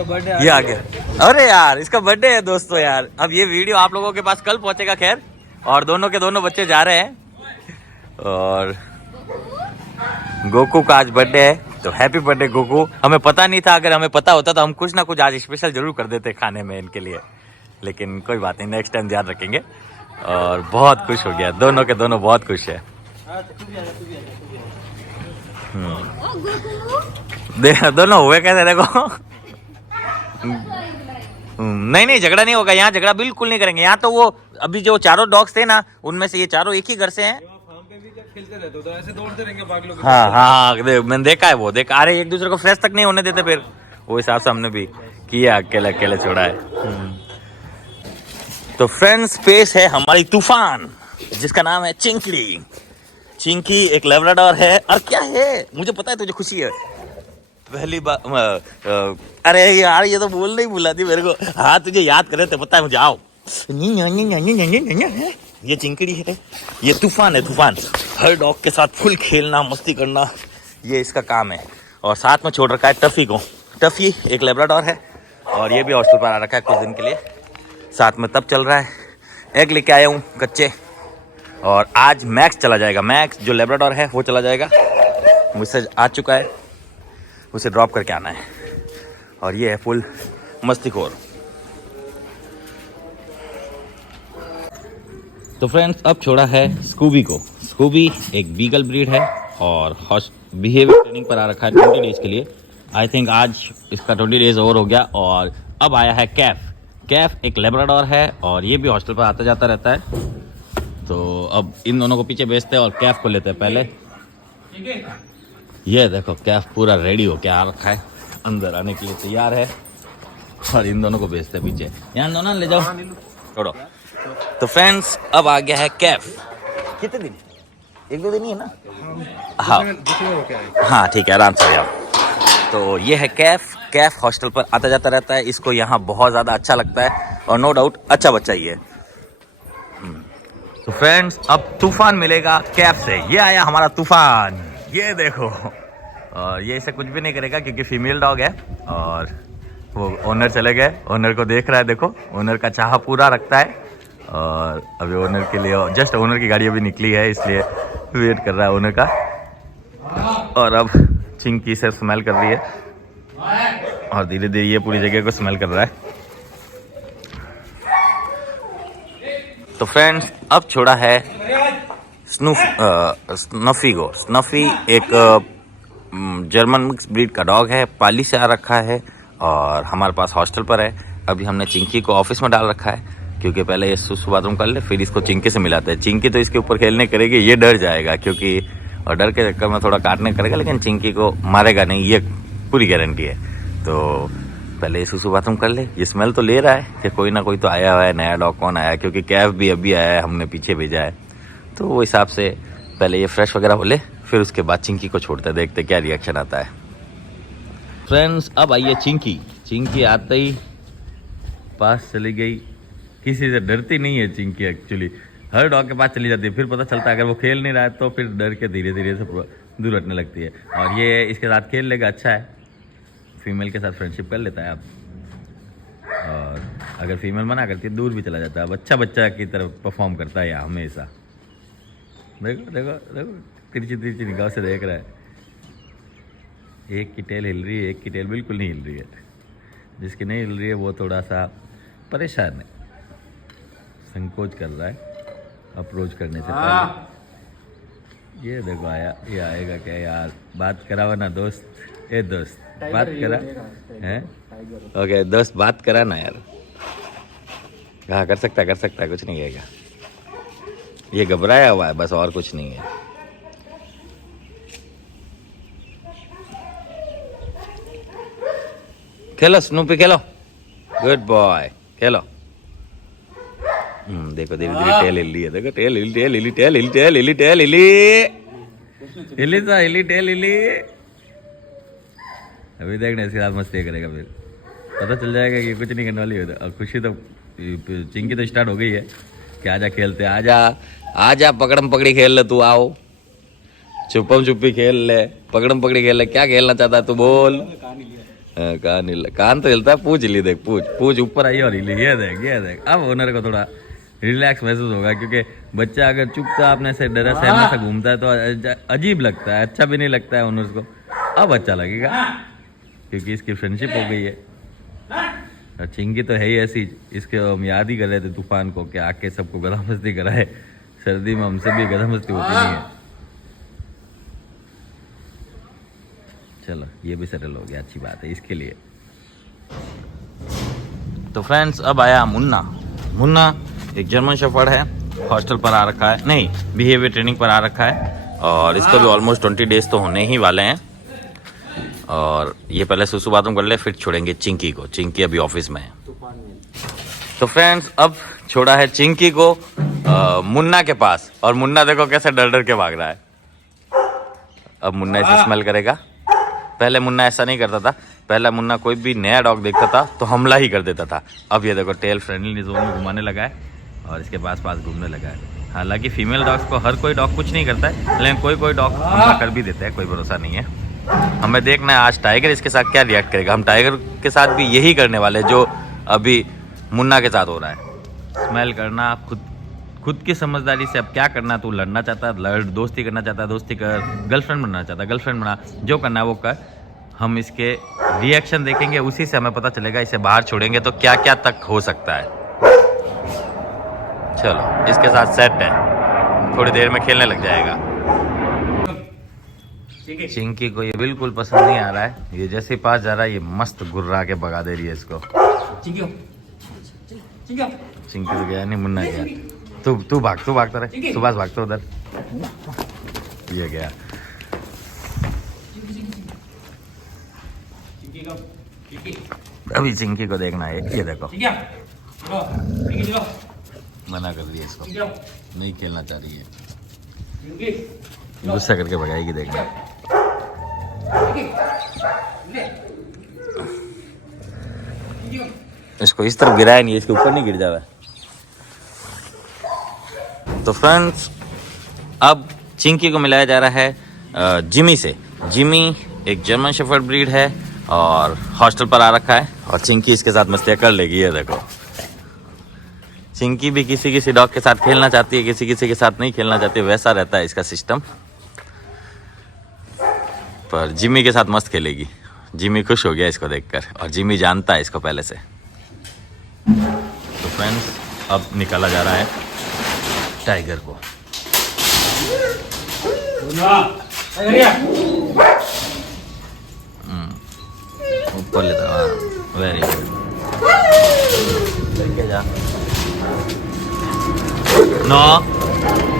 इसका बर्थडे ये आ गया। अरे यार इसका बर्थडे है दोस्तों यार। अब ये वीडियो आप लोगों के पास कल पहुंचेगा खैर। और दोनों के दोनों बच्चे जा रहे हैं और गोकू का आज बर्थडे है तो हैप्पी बर्थडे गोकू। हमें पता नहीं था, अगर हमें पता होता तो हम कुछ ना कुछ आज स्पेशल जरूर कर देते खाने में इनके लिए, लेकिन कोई बात नहीं, नेक्स्ट टाइम ध्यान रखेंगे। और बहुत खुश हो गया, दोनों के दोनों बहुत खुश है। दोनों हुए कैसे देखो। नहीं नहीं झगड़ा नहीं होगा यहाँ, झगड़ा बिल्कुल नहीं करेंगे यहाँ। तो वो अभी जो चारों डॉग्स थे ना उनमें से ये चारों एक ही घर से हैं। खेलते रहते तो ऐसे दौड़ते रहेंगे बाग लोग। हाँ हाँ मैंने देखा है, वो देखा। अरे एक दूसरे को फ्रेश तक नहीं होने देते, फिर वो हिसाब से हमने भी किया, अकेले अकेले छोड़ा है। तो फ्रेंड्स पेश है हमारी तूफान जिसका नाम है चिंकी। चिंकी एक लेब्राडोर है। और क्या है मुझे पता है तुझे खुशी है पहली बार। अरे यार ये तो बोलने ही बुलाती मेरे को। हाँ तुझे याद करे तो पता है मुझे। आओ ये चिंकड़ी है, ये तूफान है। तूफान हर डॉग के साथ फुल खेलना मस्ती करना ये इसका काम है। और साथ में छोड़ रखा है टफी को। टफी एक लेब्राडोर है और ये भी हॉस्टल पर आ रखा है कुछ दिन के लिए। साथ में तब चल रहा है। एग लेके आया हूँ कच्चे। और आज मैक्स चला जाएगा। मैक्स जो लेब्राडोर है वो चला जाएगा, मुझसे आ चुका है, उसे ड्रॉप करके आना है। और ये है फुल मस्तीखोर। तो फ्रेंड्स अब छोड़ा है स्कूबी को। स्कूबी एक बीगल ब्रीड है और बिहेवियर ट्रेनिंग पर आ रखा है 20 डेज के लिए। आई थिंक आज इसका 20 डेज ओवर हो गया। और अब आया है कैफ। कैफ एक लेब्राडोर है और ये भी हॉस्टल पर आता जाता रहता है। तो अब इन दोनों को पीछे भेजते हैं और कैफ को लेते हैं पहले। ये देखो कैफ पूरा रेडी हो के आ रखा है, अंदर आने के लिए तैयार है। और इन दोनों को भेजते हैं पीछे। यहाँ दोनों ले जाओ, छोड़ो। तो फ्रेंड्स अब आ गया है कैफ। कितने दिन? 1-2 दिन ही है ना? हाँ हाँ ठीक है, आराम से आओ। तो ये है कैफ। कैफ हॉस्टल पर आता जाता रहता है। इसको यहाँ बहुत ज़्यादा अच्छा लगता है और नो डाउट अच्छा बच्चा ही है। तो फ्रेंड्स अब तूफान मिलेगा कैफ से। ये आया हमारा तूफान, ये देखो। और ये इसे कुछ भी नहीं करेगा क्योंकि फीमेल डॉग है। और वो ओनर चले गए, ओनर को देख रहा है, देखो ओनर का चाह पूरा रखता है। और अभी ओनर के लिए जस्ट ओनर की गाड़ी अभी निकली है इसलिए वेट कर रहा है ओनर का। और अब चिंकी से स्मेल कर रही है और धीरे धीरे ये पूरी जगह को स्मेल कर रहा है। तो फ्रेंड्स अब छोड़ा है स्नफी को। स्नफी एक जर्मन मिक्स ब्रीड का डॉग है, पाली से आ रखा है और हमारे पास हॉस्टल पर है। अभी हमने चिंकी को ऑफिस में डाल रखा है क्योंकि पहले ये सुसु बाथरूम कर ले फिर इसको चिंकी से मिलाते हैं। चिंकी तो इसके ऊपर खेलने करेगी, ये डर जाएगा क्योंकि और डर के चक्कर में थोड़ा काटने करेगा, लेकिन चिंकी को मारेगा नहीं, ये पूरी गारंटी है। तो पहले ये सुसु बाथरूम कर ले। ये स्मेल तो ले रहा है कि कोई ना कोई तो आया हुआ है, नया डॉग कौन आया है, क्योंकि कैफ भी अभी आया है, हमने पीछे भेजा है। तो वो हिसाब से पहले ये फ्रेश वगैरह हो ले, फिर उसके बाद चिंकी को छोड़ते, देखते क्या रिएक्शन आता है। फ्रेंड्स अब आइए चिंकी। चिंकी आते ही पास चली गई। किसी से डरती नहीं है चिंकी, एक्चुअली हर डॉग के पास चली जाती है। फिर पता चलता है अगर वो खेल नहीं रहा है तो फिर डर के धीरे धीरे से दूर हटने लगती है। और ये इसके साथ खेल लेगा, अच्छा है, फीमेल के साथ फ्रेंडशिप कर लेता है अब। और अगर फीमेल मना करती है दूर भी चला जाता है। अब अच्छा बच्चा की तरफ परफॉर्म करता है यहाँ हमेशा। देखो देखो देखो तिरछी तिरछी निगाह से देख रहा है। एक की टेल हिल रही है, एक की टेल बिल्कुल नहीं हिल रही है। जिसकी नहीं हिल रही है वो थोड़ा सा परेशान है, संकोच कर रहा है अप्रोच करने से पहले। ये देखो आया, ये आएगा क्या यार? बात करा वरना दोस्त। ए दोस्त बात करा है? ओके दोस्त बात करा ना यार। हाँ कर सकता है, कुछ नहीं कहेगा। ये घबराया हुआ है बस, और कुछ नहीं है। खेलो स्नूपी खेलो, गुड बॉय खेलो। देखो धीरे धीरे टेल हिल रही है। देखो टेल हिली टेल हिली टेल हिली टेल हिली टेल हिली हिली सा हिली टेल हिली। अभी देखना इसके साथ मस्ती करेगा, फिर पता चल जाएगा कि कुछ नहीं करने वाली है। और खुशी तो चिंकी तो स्टार्ट हो गई है कि आजा खेलते, आजा आजा पकड़म पकड़ी खेल ले तू, आओ छुपम छुपी खेल ले, पकड़म पकड़ी खेल ले। क्या खेलना चाहता है तू बोल? कान तो हिलता है, पूछ ली देख, पूछ ऊपर आई और हिली, ये देख। अब ओनर को थोड़ा रिलैक्स महसूस होगा, क्योंकि बच्चा अगर चुपचाप अपने से डरा सहमा से घूमता है तो अजीब लगता है, अच्छा भी नहीं लगता है ओनर्स को। अब अच्छा लगेगा क्योंकि इसकी फ्रेंडशिप हो गई है। और चिंकी तो है ही ऐसी, इसके हम याद ही कर रहे थे तूफान को कि आके सबको गधा मस्ती कराए। सर्दी में हमसे भी गधा मस्ती होती नहीं है। चलो ये भी सेटल हो गया, अच्छी बात है इसके लिए। तो फ्रेंड्स अब आया मुन्ना एक जर्मन शेफर्ड है, हॉस्टल पर आ रखा है, नहीं बिहेवियर ट्रेनिंग पर आ रखा है, और इसको भी ऑलमोस्ट 20 डेज तो होने ही वाले हैं। और ये पहले सुसु बाथरूम कर ले, फिर छोड़ेंगे चिंकी को। चिंकी अभी ऑफिस में है। तो फ्रेंड्स अब छोड़ा है चिंकी को मुन्ना के पास, और मुन्ना देखो कैसे डर डर के भाग रहा है। अब मुन्ना इसे स्मेल करेगा। पहले मुन्ना ऐसा नहीं करता था, पहले मुन्ना कोई भी नया डॉग देखता था तो हमला ही कर देता था। अब ये देखो टेल फ्रेंडली जोन में घुमाने लगा है और इसके पास घूमने लगा है। हालांकि फीमेल डॉग्स को हर कोई डॉग कुछ नहीं करता है, लेकिन कोई डॉग हमला कर भी देता है, कोई भरोसा नहीं है। हमें देखना है आज टाइगर इसके साथ क्या रिएक्ट करेगा। हम टाइगर के साथ भी यही करने वाले जो अभी मुन्ना के साथ हो रहा है। स्मेल करना, खुद की समझदारी से। अब क्या करना, तू लड़ना चाहता है लड़, दोस्ती करना चाहता है दोस्ती कर, गर्लफ्रेंड बनना चाहता है गर्लफ्रेंड बना, जो करना है वो कर। हम इसके रिएक्शन देखेंगे, उसी से हमें पता चलेगा इसे बाहर छोड़ेंगे तो क्या क्या तक हो सकता है। चलो इसके साथ सेट है, थोड़ी देर में खेलने लग जाएगा। चिंकी को ये बिल्कुल पसंद नहीं आ रहा है, ये जैसे पास जा रहा है ये मस्त गुर्रा के भगा दे रही है इसको। चिंकी तो गया नहीं, मुन्ना गया। तू भागता रहे, सुभाष भागता उधर, ये गया। अभी चिंकी को देखना है, ये देखो मना कर दिया इसको, नहीं खेलना चाह रही है, गुस्सा करके भगाएगी, देखना। इसको इस तरफ गिराया नहीं, इसके ऊपर नहीं गिर जावा। तो फ्रेंड्स अब चिंकी को मिलाया जा रहा है जिमी से। जिमी एक जर्मन शेफर्ड ब्रीड है और हॉस्टल पर आ रखा है, और चिंकी इसके साथ मस्तियाँ कर लेगी। ये देखो चिंकी भी किसी डॉग के साथ खेलना चाहती है, किसी के साथ नहीं खेलना चाहती, वैसा रहता है इसका सिस्टम। पर जिमी के साथ मस्त खेलेगी। जिमी खुश हो गया इसको देखकर, और जिमी जानता है इसको पहले से। तो फ्रेंड्स अब निकाला जा रहा है टाइगर को। ऊपर लेता, वेरी गुड, लेके जा। नो,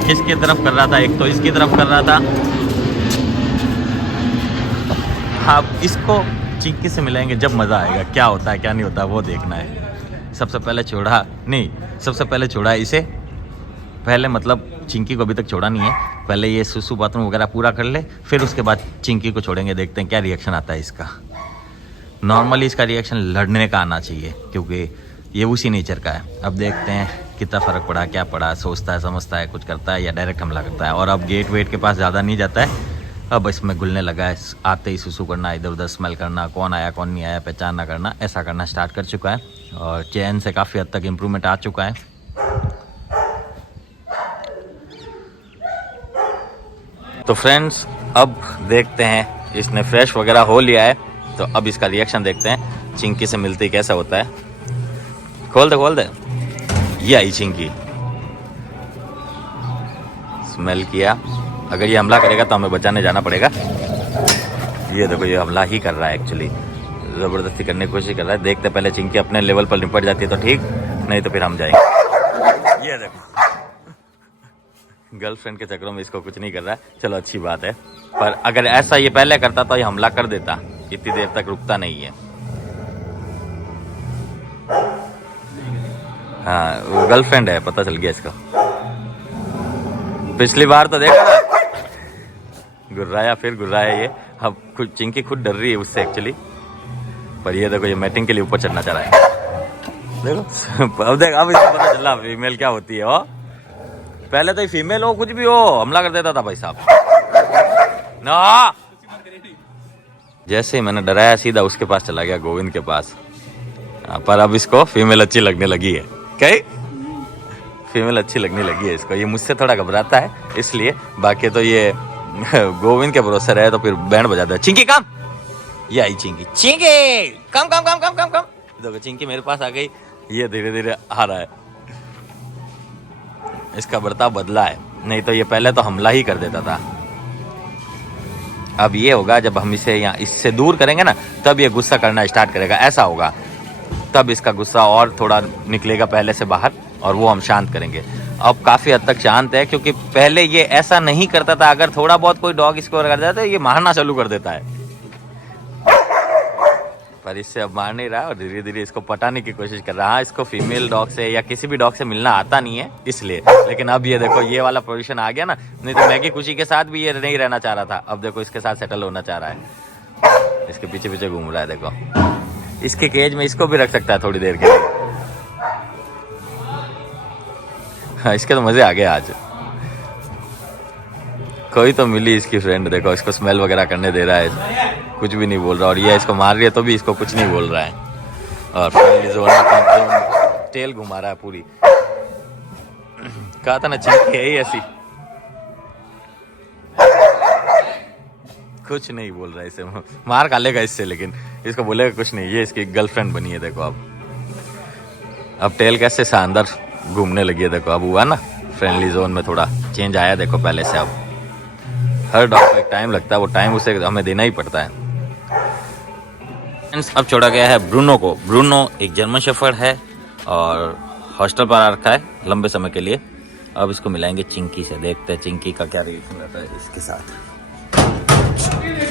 किसकी तरफ कर रहा था, एक तो इसकी तरफ कर रहा था। हाँ, इसको चिंकी से मिलाएंगे जब मज़ा आएगा, क्या होता है क्या नहीं होता वो देखना है। सबसे पहले छोड़ा इसे, पहले मतलब चिंकी को अभी तक छोड़ा नहीं है, पहले ये सुसु बाथरूम वगैरह पूरा कर ले, फिर उसके बाद चिंकी को छोड़ेंगे, देखते हैं क्या रिएक्शन आता है इसका। नॉर्मली इसका रिएक्शन लड़ने का आना चाहिए, क्योंकि ये उसी नेचर का है। अब देखते हैं कितना फ़र्क पड़ा, क्या पड़ा, सोचता है, समझता है, कुछ करता है या डायरेक्ट हमला करता है। और अब गेट वेट के पास ज़्यादा नहीं जाता है, अब इसमें घुलने लगा है। आते ही सुसु करना, इधर उधर स्मेल करना, कौन आया कौन नहीं आया पहचानना करना, ऐसा करना स्टार्ट कर चुका है, और चैन से काफ़ी हद तक इम्प्रूवमेंट आ चुका है। तो फ्रेंड्स अब देखते हैं, इसने फ्रेश वगैरह हो लिया है, तो अब इसका रिएक्शन देखते हैं चिंकी से मिलते ही कैसा होता है। खोल दे। ये आई चिंकी, स्मेल किया। अगर ये हमला करेगा तो हमें बचाने जाना पड़ेगा। ये देखो ये हमला ही कर रहा है, एक्चुअली ज़बरदस्ती करने की कोशिश कर रहा है। देखते पहले चिंकी अपने लेवल पर निपट जाती है तो ठीक, नहीं तो फिर हम जाएंगे। ये देखो गर्लफ्रेंड के चक्करों में इसको कुछ नहीं कर रहा है, चलो अच्छी बात है। पर अगर ऐसा ये पहले करता तो ये हमला कर देता, इतनी देर तक रुकता नहीं है। हाँ वो गर्लफ्रेंड है, पता चल गया इसका। पिछली बार तो देखा ना, गुर्राया फिर गुर्राया ये। अब चिंकी खुद डर रही है उससे एक्चुअली, पर ये देखो ये मैटिंग के लिए ऊपर चढ़ना चाह रहा है। देखो अब देख, अब इसको पता चला फीमेल क्या होती है। वो पहले तो फीमेल हो कुछ भी हो हमला कर देता था भाई साहब ना। जैसे ही मैंने डराया सीधा उसके पास चला गया, गोविंद के पास। पर अब इसको फीमेल अच्छी लगने लगी है। क्या फीमेल अच्छी लगने लगी है इसको। ये मुझसे थोड़ा घबराता है इसलिए, बाकी तो ये गोविंद के भरोसे रहे तो फिर बैंड बजाता है। चिंकी कम, ये आई चिंकी। चिंकी कम कम कम कम कम कम। देखो चिंकी मेरे पास आ गई, ये धीरे धीरे आ रहा है। इसका बर्ताव बदला है, नहीं तो ये पहले तो हमला ही कर देता था। अब ये होगा जब हम इसे यहाँ इससे दूर करेंगे ना, तब ये गुस्सा करना स्टार्ट करेगा। ऐसा होगा तब इसका गुस्सा और थोड़ा निकलेगा पहले से बाहर, और वो हम शांत करेंगे। अब काफ़ी हद तक शांत है, क्योंकि पहले ये ऐसा नहीं करता था। अगर थोड़ा बहुत कोई डॉग इसको कर जाता है ये मारना चालू कर देता है, पर इससे अब मार नहीं रहा और धीरे धीरे इसको पटाने की कोशिश कर रहा है। इसको फीमेल डॉग से या किसी भी डॉग से मिलना आता नहीं है इसलिए। लेकिन अब ये देखो ये वाला पोजीशन आ गया ना, नहीं तो मैगी खुशी के साथ भी ये नहीं रहना चाह रहा था। अब देखो इसके साथ सेटल होना चाह रहा है, इसके पीछे पीछे घूम रहा है। देखो इसके केज में इसको भी रख सकता है थोड़ी देर के लिए। हाँ, इसके तो मजे आ गए आज। कोई तो मिली इसकी फ्रेंड, देखो इसको स्मेल वगैरह करने दे रहा है, कुछ भी नहीं बोल रहा। और ये इसको मार रही है तो भी इसको कुछ नहीं बोल रहा है। और फाइनली जोन टेल घुमा रहा है पूरी। कहा था ना चिंकी है ही ऐसी, कुछ नहीं बोल रहा है इसे। मार खा लेगा इससे, लेकिन इसको बोलेगा कुछ नहीं। ये इसकी गर्लफ्रेंड बनी है देखो। अब टेल कैसे शानदार घूमने लगी है देखो। अब हुआ ना फ्रेंडली जोन में थोड़ा चेंज आया देखो पहले से। अब हर डॉग को एक टाइम लगता है, वो टाइम उसे हमें देना ही पड़ता है। अब छोड़ा गया है ब्रूनो को। ब्रूनो एक जर्मन शेफर्ड है और हॉस्टल पर आ रखा है लंबे समय के लिए। अब इसको मिलाएंगे चिंकी से, देखते हैं चिंकी का क्या रिलेशन रहता है इसके साथ।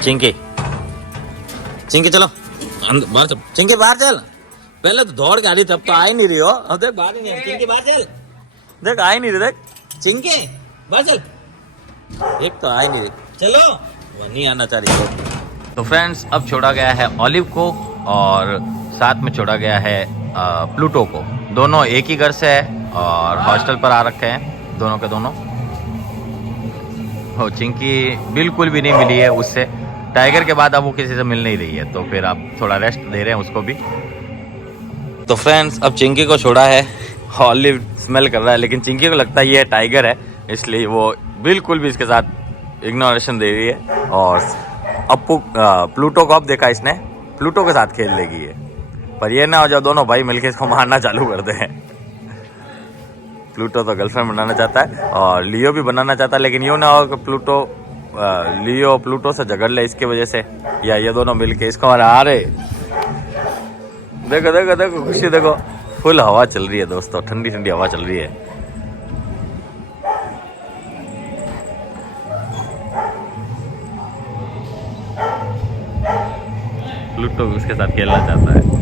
चिंकी चिंकी चलो बाहर चल, चिंकी बाहर चल। पहले तो दौड़ के आ रही थी, अब तो आ ही नहीं रही हो। अब देख बाहर ही नहीं, चिंकी बाहर चल। देख आ ही नहीं रही, देख चिंकी बाहर चल। एक तो आ ही नहीं रही, चलो वो नहीं आना चाह रही। तो फ्रेंड्स अब छोड़ा गया है ऑलिव को और साथ में छोड़ा गया है प्लूटो को। दोनों एक ही घर से है और हॉस्टल पर आ रखे हैं दोनों के दोनों। हो चिंकी बिल्कुल भी नहीं मिली है उससे। टाइगर के बाद अब वो किसी से मिल नहीं रही है, तो फिर अब थोड़ा रेस्ट दे रहे हैं उसको भी। तो फ्रेंड्स अब चिंकी को छोड़ा है, ऑलिव स्मेल कर रहा है, लेकिन चिंकी को लगता है ये टाइगर है, इसलिए वो बिल्कुल भी इसके साथ इग्नोरेशन दे रही है। और अब प्लूटो को अब देखा इसने, प्लूटो के साथ खेल लेगी ये। पर ये ना हो जब दोनों भाई मिलके इसको मारना चालू कर दे। प्लूटो तो गर्लफ्रेंड बनाना चाहता है और लियो भी बनाना चाहता है, लेकिन यूँ ना हो कि लियो प्लूटो से झगड़ ले इसकी वजह से, या ये दोनों मिलके इसको मारा रहे। देखो देखो देखो खुशी देखो, फुल हवा चल रही है दोस्तों, ठंडी ठंडी हवा चल रही है। प्लूटो उसके साथ खेलना चाहता है।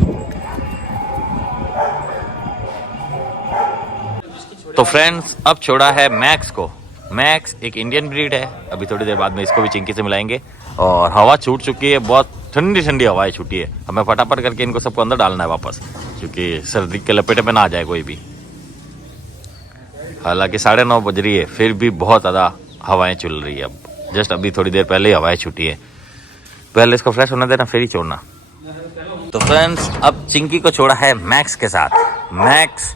तो फ्रेंड्स अब छोड़ा है मैक्स को। मैक्स एक इंडियन ब्रीड है। अभी थोड़ी देर बाद में इसको भी चिंकी से मिलाएंगे। और हवा छूट चुकी है, बहुत ठंडी ठंडी हवाएं छूटी है। हमें फटाफट करके इनको सबको अंदर डालना है वापस, क्योंकि सर्दी के लपेटे में ना आ जाए कोई भी। हालांकि 9:30 बज रही है, फिर भी बहुत ज़्यादा हवाएं चल रही है। अब जस्ट अभी थोड़ी देर पहले ही हवाएं छूटी है। पहले इसको फ्रेश होने देना, फिर ही छोड़ना। तो फ्रेंड्स अब चिंकी को छोड़ा है मैक्स के साथ। मैक्स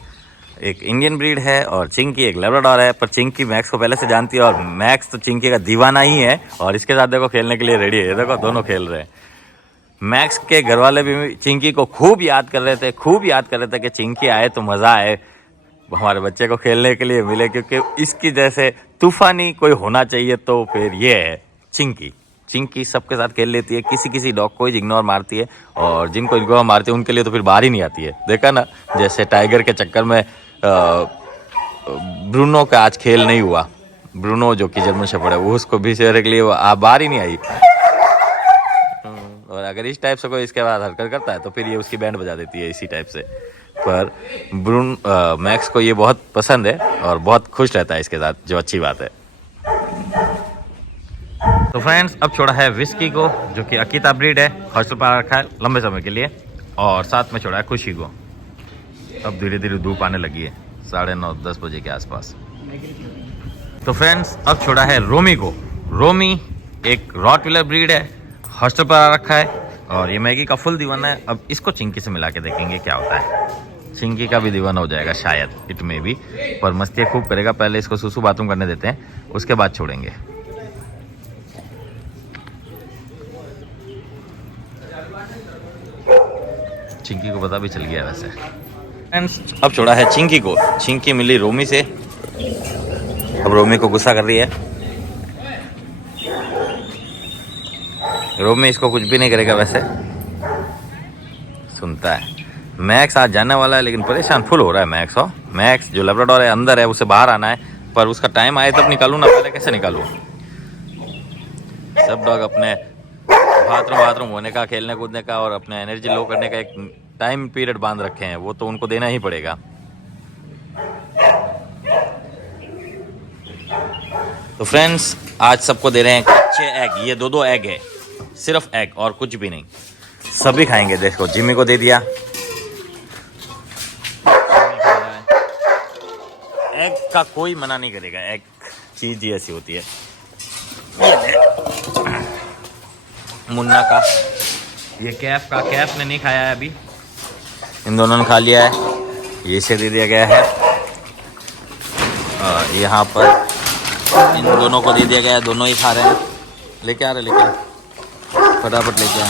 एक इंडियन ब्रीड है और चिंकी एक लैब्राडोर है। पर चिंकी मैक्स को पहले से जानती है और मैक्स तो चिंकी का दीवाना ही है और इसके साथ देखो खेलने के लिए रेडी है। देखो दोनों खेल रहे हैं। मैक्स के घर वाले भी चिंकी को खूब याद कर रहे थे कि चिंकी आए तो मज़ा आए, हमारे बच्चे को खेलने के लिए मिले, क्योंकि इसकी जैसे तूफानी कोई होना चाहिए। तो फिर ये है चिंकी। चिंकी सबके साथ खेल लेती है, किसी डॉग को ही इग्नोर मारती है, और जिनको इग्नोर मारती है उनके लिए तो फिर बाहर ही नहीं आती है। देखा ना, जैसे टाइगर के चक्कर में ब्रूनो का आज खेल नहीं हुआ। ब्रूनो जो कि जर्मन शेफर्ड है, वो उसको भी शेयर के लिए बाहर ही नहीं आई। और अगर इस टाइप से कोई इसके बाद हरकत करता है तो फिर ये उसकी बैंड बजा देती है इसी टाइप से। पर मैक्स को ये बहुत पसंद है और बहुत खुश रहता है इसके साथ, जो अच्छी बात है। तो फ्रेंड्स अब छोड़ा है विस्की को, जो कि अकीता ब्रीड है, हॉस्टल पर रखा है लंबे समय के लिए। और साथ में छोड़ा है खुशी को। अब धीरे धीरे धूप आने लगी है, 9:30-10 बजे के आसपास। तो फ्रेंड्स अब छोड़ा है रोमी को। रोमी एक रॉटविलर ब्रीड है, हॉस्टल पर आ रखा है और ये मैगी का फुल दीवाना है। अब इसको चिंकी से मिला के देखेंगे क्या होता है। चिंकी का भी दीवाना हो जाएगा शायद, इट में भी, पर मस्ती खूब करेगा। पहले इसको सुसु बाथरूम करने देते हैं, उसके बाद छोड़ेंगे। चिंकी को पता भी चल गया वैसे। फ्रेंड्स, अब छोड़ा है चिंकी को। चिंकी मिली रोमी से, अब रोमी को गुस्सा कर रही है। रोमी इसको कुछ भी नहीं करेगा वैसे, सुनता है। मैक्स आज जाने वाला है लेकिन परेशान फुल हो रहा है मैक्स। हो मैक्स जो लैब्राडोर है अंदर है, उसे बाहर आना है, पर उसका टाइम आए तब निकालूं ना, पहले कैसे निकालूं। सब डॉग अपने बाथरूम होने का, खेलने कूदने का और अपने एनर्जी लो करने का एक टाइम पीरियड बांध रखे हैं, वो तो उनको देना ही पड़ेगा। तो फ्रेंड्स, आज सबको दे रहे हैं कच्चे एग। ये 2-2 एग है, सिर्फ एग और कुछ भी नहीं। सभी खाएंगे। देखो, जिमी को दे दिया। एग का कोई मना नहीं करेगा, एग चीज ही ऐसी होती है। ये मुन्ना का, ये कैफ ने नहीं खाया है अभी, इन दोनों ने खा लिया है। ये इसे दे दिया गया है। यहाँ पर इन दोनों को दे दिया गया है, दोनों ही खा रहे हैं। लेके आ रहे, लेके फटाफट लेके आ।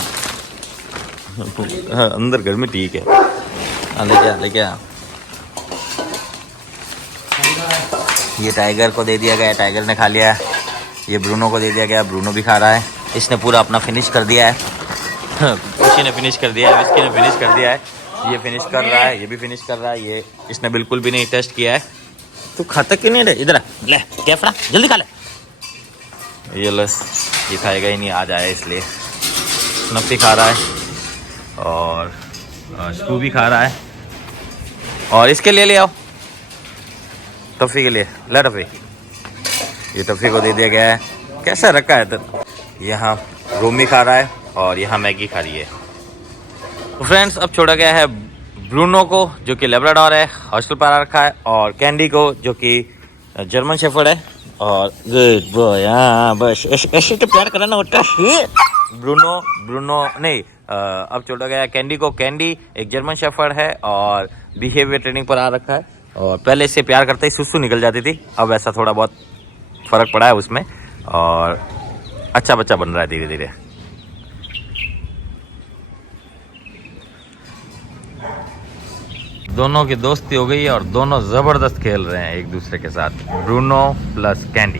अंदर घर में ठीक है। लेके आ। ये टाइगर को दे दिया गया है, टाइगर ने खा लिया है। ये ब्रूनो को दे दिया गया, ब्रूनो भी खा रहा है। इसने पूरा अपना फिनिश कर दिया है। खुशी ने फिनिश कर दिया है, विस्की ने फिनिश कर दिया है, ये फिनिश कर रहा है, ये भी फिनिश कर रहा है। ये इसने बिल्कुल भी नहीं टेस्ट किया है। तू खाता क्यों नहीं रे? इधर ले, कैफड़ा जल्दी खा ले। ये लस, ये खाएगा ही नहीं, आज आया इसलिए। स्नफी खा रहा है और स्कू भी खा रहा है। और इसके लिए ले आओ, टफी के लिए। ले टफी, ये टफी को दे दिया गया है। कैसा रखा है? तो यहाँ रोमी खा रहा है और यहाँ मैगी खा रही है। तो फ्रेंड्स, अब छोड़ा गया है ब्रूनो को, जो कि लैब्राडोर है, हॉस्टल पर आ रखा है, और कैंडी को, जो कि जर्मन शेफर्ड है। और गुड बॉय, हाँ बस ऐसे तो प्यार करना होता है। ब्रूनो नहीं, अब छोड़ा गया कैंडी को। कैंडी एक जर्मन शेफर्ड है और बिहेवियर ट्रेनिंग पर आ रखा है। और पहले इससे प्यार करते ही सुसु निकल जाती थी, अब ऐसा थोड़ा बहुत फर्क पड़ा है उसमें, और अच्छा बच्चा बन रहा है धीरे धीरे। दोनों की दोस्ती हो गई है और दोनों जबरदस्त खेल रहे हैं एक दूसरे के साथ, ब्रूनो प्लस कैंडी।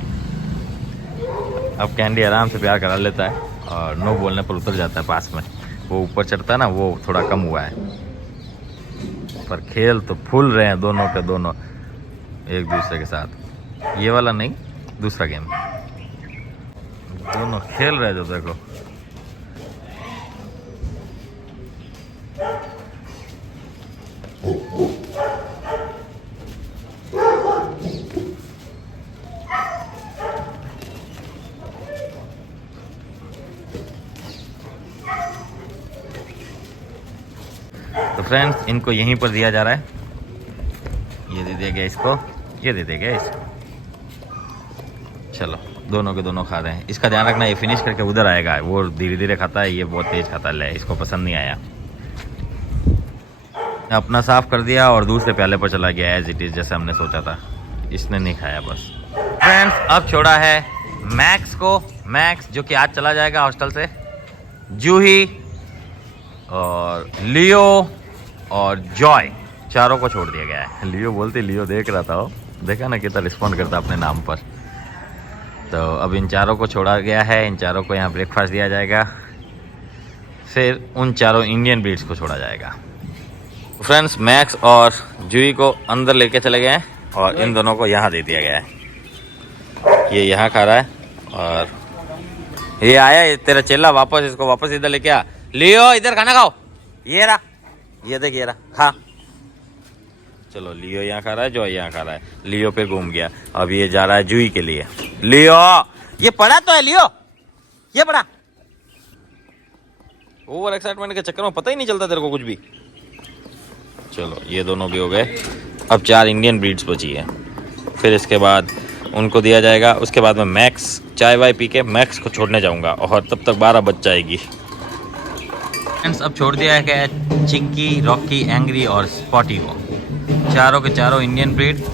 अब कैंडी आराम से प्यार करा लेता है और नो बोलने पर उतर जाता है पास में। वो ऊपर चढ़ता है ना, वो थोड़ा कम हुआ है, पर खेल तो फुल रहे हैं दोनों के दोनों एक दूसरे के साथ। ये वाला नहीं, दूसरा गेम, दोनों खेल रहे हैं जो देखो। तो फ्रेंड्स, इनको यहीं पर दिया जा रहा है। ये दे दिया गया इसको, ये दे दिया गया इसको। चलो, दोनों के दोनों खा रहे हैं। इसका ध्यान रखना, ये फिनिश करके उधर आएगा। वो धीरे धीरे खाता है, ये बहुत तेज खाता है। ले, इसको पसंद नहीं आया। अपना साफ कर दिया और दूसरे प्याले पर चला गया एज इट इज, जैसे हमने सोचा था। इसने नहीं खाया बस। फ्रेंड्स, अब छोड़ा है मैक्स को। मैक्स जो कि आज चला जाएगा हॉस्टल से। जूही और लियो और जॉय, चारों को छोड़ दिया गया है। लियो बोलते, लियो देख रहा था, वो देखा ना कितना रिस्पॉन्ड करता अपने नाम पर। तो अब इन चारों को छोड़ा गया है। इन चारों को यहाँ ब्रेकफास्ट दिया जाएगा, फिर उन चारों इंडियन ब्रीड्स को छोड़ा जाएगा। फ्रेंड्स, मैक्स और जूही को अंदर लेके चले गए हैं और इन दोनों को यहाँ दे दिया गया है। ये यहाँ खा रहा है और ये आया, ये तेरा चेला वापस, इसको वापस इधर लेके आ। लियो, इधर खाना खाओ। ये रहा, ये देख, ये रहा, खा। चलो, लियो यहाँ खा रहा है, जॉय यहाँ खा रहा है। लियो पे घूम गया, अब ये जा रहा है जूही के लिए। लियो, ये पढ़ा तो है लियो, ये पढ़ा। ओवर एक्साइटमेंट के चक्कर में पता ही नहीं चलता तेरे को कुछ भी। चलो, ये दोनों भी हो गए। अब 4 इंडियन ब्रीड्स बची है, फिर इसके बाद उनको दिया जाएगा। उसके बाद में मैक्स चाय वाय पी के मैक्स को छोड़ने जाऊंगा और तब तक 12 बज जाएगी। फ्रेंड्स अब छोड़ दिया है चिंकी, रॉकी, एंग्री और स्पॉटी को, चारों के चारों इंडियन ब्रीड।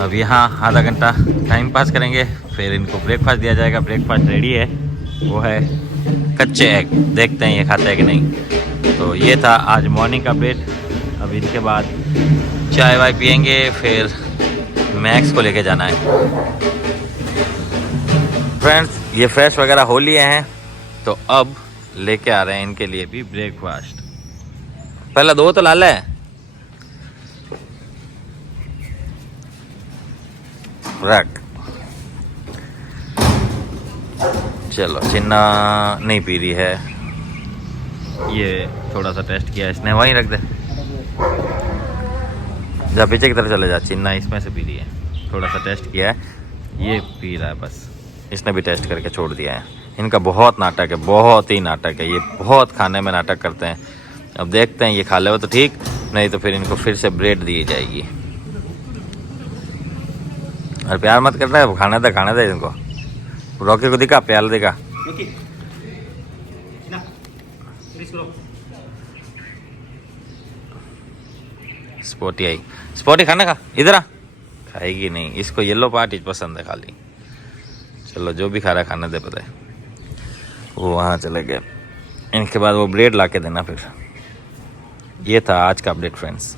अब यहाँ आधा घंटा टाइम पास करेंगे, फिर इनको ब्रेकफास्ट दिया जाएगा। ब्रेकफास्ट रेडी है, वो है कच्चे एग, देखते हैं ये खाते हैं कि नहीं। तो ये था आज मॉर्निंग का अपडेट। अब इनके बाद चाय वाय पियेंगे, फिर मैक्स को लेके जाना है। फ्रेंड्स ये फ्रेश वगैरह हो लिए हैं, तो अब लेके आ रहे हैं इनके लिए भी ब्रेकफास्ट। पहला दो तो लाल है, रख। चलो चिन्ना नहीं पी रही है, ये थोड़ा सा टेस्ट किया इसने, वहीं रख दे, जा पीछे की तरफ चले जा। चिन्ना इसमें से पी रही है, थोड़ा सा टेस्ट किया है, ये पी रहा है बस। इसने भी टेस्ट करके छोड़ दिया है। इनका बहुत नाटक है, बहुत ही नाटक है, ये बहुत खाने में नाटक करते हैं। अब देखते हैं ये खा ले तो ठीक, नहीं तो फिर इनको फिर से ब्रेड दी जाएगी। और प्यार मत करना है, खाने दे इनको। रॉकी को दिखा, प्यार दिखा। स्पॉटी आई, स्पॉटी खाना खा, इधर आ। खाएगी नहीं, इसको येलो पार्ट पसंद है खाली। चलो जो भी खा रहा है खाने दे, पता है वो वहाँ चले गए। इनके बाद वो ब्रेड ला के देना फिर। ये था आज का अपडेट फ्रेंड्स।